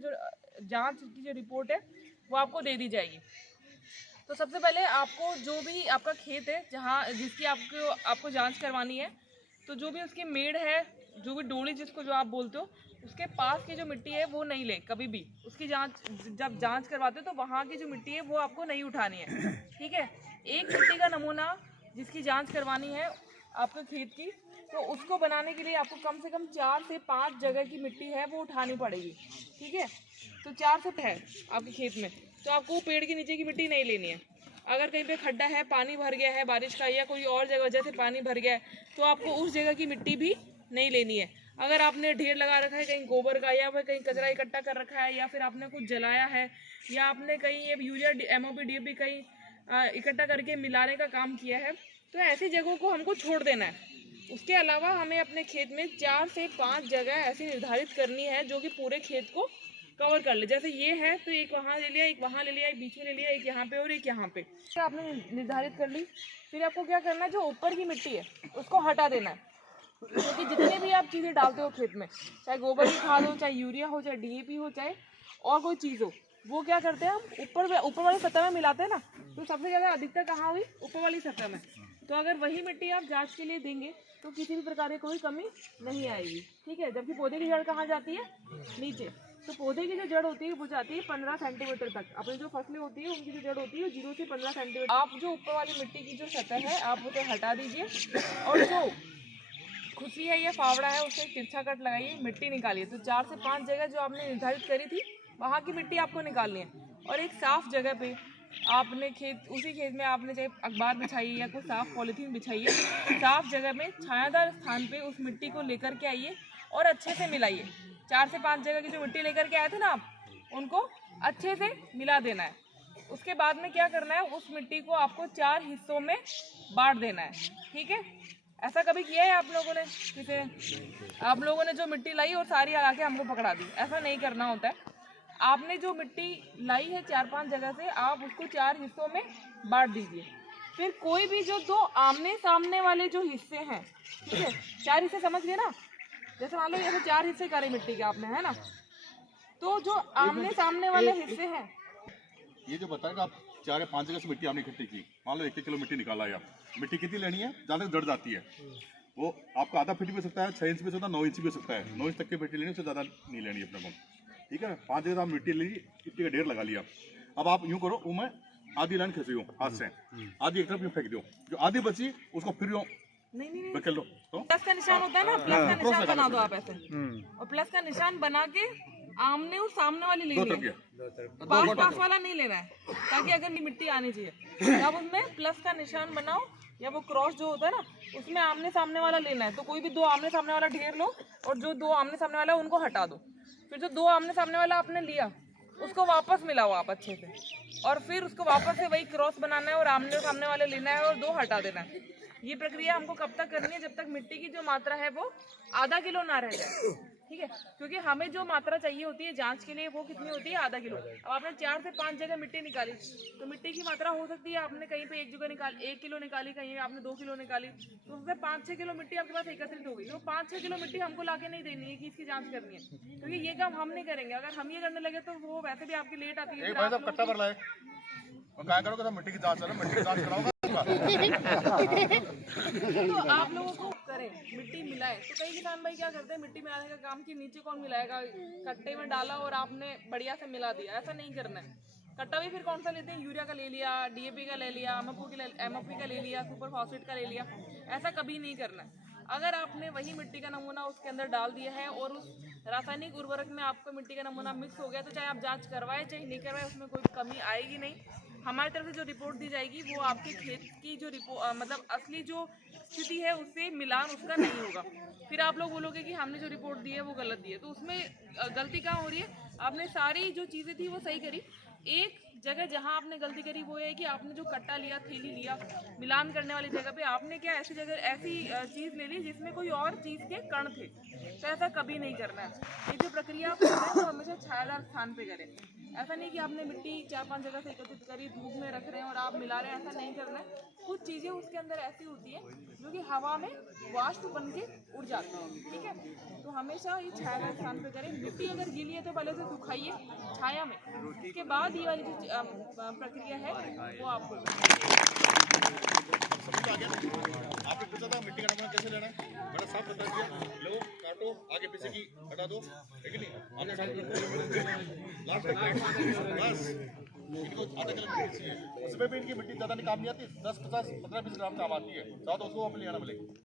जो जांच की जो रिपोर्ट है वो आपको दे दी जाएगी। तो सबसे पहले आपको जो भी आपका खेत है जिसकी आपको जांच करवानी है, तो जो भी उसकी मेड़ है, जो भी डोली जिसको जो आप बोलते हो, उसके पास की जो मिट्टी है वो नहीं ले कभी भी। उसकी जब जांच करवाते हो तो वहाँ की जो मिट्टी है वो आपको नहीं उठानी है, ठीक है। एक मिट्टी का नमूना जिसकी जांच करवानी है आपके खेत की, तो उसको बनाने के लिए आपको कम से कम 4 से 5 जगह की मिट्टी है वो उठानी पड़ेगी, ठीक है। तो 4 फुट है आपके खेत में, तो आपको पेड़ के नीचे की मिट्टी नहीं लेनी है। अगर कहीं पे खड्डा है, पानी भर गया है बारिश का, या कोई और वजह से पानी भर गया है, तो आपको उस जगह की मिट्टी भी नहीं लेनी है। अगर आपने ढेर लगा रखा है कहीं गोबर का, या फिर कहीं कचरा इकट्ठा कर रखा है, या फिर आपने कुछ जलाया है, या आपने कहीं ये यूरिया MOP DAP कहीं इकट्ठा करके मिलाने का काम किया है, तो ऐसी जगहों को हमको छोड़ देना है। उसके अलावा हमें अपने खेत में 4 से 5 जगह ऐसी निर्धारित करनी है जो कि पूरे खेत को कवर कर ले। जैसे ये है तो एक वहाँ ले लिया, एक वहाँ ले लिया, एक बीच में ले लिया, एक यहाँ पे और एक यहाँ पे, तो आपने निर्धारित कर ली। फिर आपको क्या करना है, जो ऊपर की मिट्टी है उसको हटा देना है। क्योंकि जितने भी आप चीज़ें डालते हो खेत में, चाहे गोबर की खाद हो, चाहे यूरिया हो, चाहे DAP हो, चाहे और कोई चीज़ हो, वो क्या करते हैं हम ऊपर वाली सतह में मिलाते हैं ना। तो सबसे ज़्यादा अधिकता कहाँ हुई, ऊपर वाली सतह में। तो अगर वही मिट्टी आप जांच के लिए देंगे तो किसी भी प्रकार की कोई कमी नहीं आएगी, ठीक है। जबकि पौधे की जड़ कहाँ जाती है, नीचे। तो पौधे की जो जड़ होती है वो जाती है 15 सेंटीमीटर तक। अपनी जो फसलें होती है उनकी जो जड़ होती है 0 से 15 सेंटीमीटर। आप जो ऊपर वाली मिट्टी की जो सतह है आप उसे हटा दीजिए, और जो खुशी है या फावड़ा है उसे तिरछा कट लगाइए, मिट्टी निकालिए। तो 4 से 5 जगह जो आपने निर्धारित करी थी वहाँ की मिट्टी आपको निकालनी है। और एक साफ जगह पे आपने उसी खेत में आपने चाहे अखबार बिछाइए या कोई साफ पॉलीथीन बिछाइए, साफ जगह में छायादार स्थान पे उस मिट्टी को लेकर के आइए और अच्छे से मिलाइए। 4 से 5 जगह की जो मिट्टी लेकर के आए थे ना आप, उनको अच्छे से मिला देना है। उसके बाद में क्या करना है, उस मिट्टी को आपको 4 हिस्सों में बांट देना है, ठीक है। ऐसा कभी किया है आप लोगों ने? आप लोगों ने जो मिट्टी लाई और सारी हरा के हमको पकड़ा दी, ऐसा नहीं करना होता है। आपने जो मिट्टी लाई है 4-5 जगह से, आप उसको 4 हिस्सों में बांट दीजिए। फिर कोई भी जो 2 आमने सामने वाले जो हिस्से हैं, ठीक है, 4 हिस्से समझ गए ना। जैसे मान लो ऐसे 4 हिस्से करे मिट्टी के आपने, है ना। तो जो आमने सामने वाले हिस्से हैं, ये जो बताएगा आप 4 या 5 जगह से मिट्टी आपने इकट्ठी की, मान लो 1 किलो मिट्टी निकाला है, आप मिट्टी कितनी लेनी है, जहाँ तक जड़ जाती है वो आपका आधा फीट भी हो सकता है, 6 इंच भी हो सकता है, 9 इंच भी हो सकता है। 9 इंच तक की मिट्टी लेनी, उससे ज़्यादा नहीं लेनी अपने को, ठीक है। 5 जगह आप मिट्टी ली, मिट्टी का ढेर लगा लिया। अब आप यूँ करो, वो मैं आधी लाइन खींची हूँ हाथ से, आधी एक तरफ यूँ फेंक दो, जो आधी बची उसको फिर यूँ नहीं बकल लो। तो प्लस का निशान होता है ना, प्लस का निशान बना दो आप ऐसे, और प्लस का निशान बना के आमने और सामने वाली लेनी है, पास वाला नहीं लेना है, ताकि अगर मिट्टी आनी चाहिए तब उसमें प्लस का निशान बनाओ, या वो क्रॉस जो होता है ना उसमें आमने सामने वाला लेना है। तो कोई भी 2 आमने सामने वाला ढेर लो, और जो 2 आमने सामने वाला उनको हटा दो। फिर जो 2 आमने सामने वाला आपने लिया उसको वापस मिलाओ आप अच्छे से, और फिर उसको वापस से वही क्रॉस बनाना है और आमने सामने वाले लेना है और 2 हटा देना है। ये प्रक्रिया हमको कब तक करनी है, जब तक मिट्टी की जो मात्रा है वो आधा किलो ना रह जाए, ठीक है। क्योंकि हमें जो मात्रा चाहिए होती है जांच के लिए वो कितनी होती है, आधा किलो। अब आपने 4 से 5 जगह मिट्टी निकाली, तो मिट्टी की मात्रा हो सकती है आपने कहीं पे 1 किलो निकाली, कहीं आपने 2 किलो निकाली, तो उसमें 5-6 किलो मिट्टी आपके पास एकत्रित हो गई। तो 5-6 किलो मिट्टी हमको लाके नहीं देनी है कि इसकी जाँच करनी है, क्योंकि ये काम हम नहीं करेंगे। अगर हम ये करने लगे तो वो वैसे भी आपकी लेट आती है। मिट्टी की जाँच कराओगे तो आप लोगों को करें, मिट्टी मिलाए। तो कई किसान भाई क्या करते हैं, मिट्टी मिलाने का काम कि नीचे कौन मिलाएगा, कट्टे में डाला और आपने बढ़िया से मिला दिया। ऐसा नहीं करना है। कट्टा भी फिर कौन सा लेते हैं, यूरिया का ले लिया, DAP का ले लिया, MOP का ले लिया, सुपर फॉस्फेट का ले लिया। ऐसा कभी नहीं करना है। अगर आपने वही मिट्टी का नमूना उसके अंदर डाल दिया है और उस रासायनिक उर्वरक में आपका मिट्टी का नमूना मिक्स हो गया, तो चाहे आप जांच करवाए चाहे नहीं करवाए, उसमें कोई कमी आएगी नहीं। हमारी तरफ से जो रिपोर्ट दी जाएगी वो आपके खेत की जो मतलब असली जो स्थिति है उससे मिलान उसका नहीं होगा। फिर आप लोग बोलोगे कि हमने जो रिपोर्ट दी है वो गलत दी है। तो उसमें गलती कहाँ हो रही है, आपने सारी जो चीज़ें थी वो सही करी। एक जगह जहाँ आपने गलती करी वो है कि आपने जो कट्टा लिया, थैली लिया, मिलान करने वाली जगह पे आपने क्या ऐसी चीज़ ले ली जिसमें कोई और चीज़ के कण थे। तो ऐसा कभी नहीं करना है। ये जो प्रक्रिया आप कर रहे हैं वो हमेशा छायादार स्थान पे करें। ऐसा नहीं कि आपने मिट्टी 4-5 जगह से एकत्रित करी, धूप में रख रहे हैं और आप मिला रहे हैं, ऐसा नहीं करना है। कुछ चीज़ें उसके अंदर ऐसी होती हैं जो कि हवा में वाष्प बन के उड़ जाती हैं, ठीक है। तो हमेशा ये छायादार स्थान पे करें। मिट्टी अगर गीली है तो पहले से सुखाइए छाया में। इसके बाद ये वाली जो प्रक्रिया है वो आपको समझ आ गया। आपने पूछा था मिट्टी का नमूना कैसे लेना है, मैंने साफ बता दिया। लो, काटो, आगे पीछे की हटा दो, ठीक है नहीं, आगे साइड लास्ट तक बस। इनको आधा किलो मिट्टी चाहिए, उसमें भी इनकी मिट्टी ज़्यादा नहीं काम नहीं आती, 10, 50, 15, 20 ग्राम काम आती है, ज़्यादा उसको आप ले आना मिलेगी।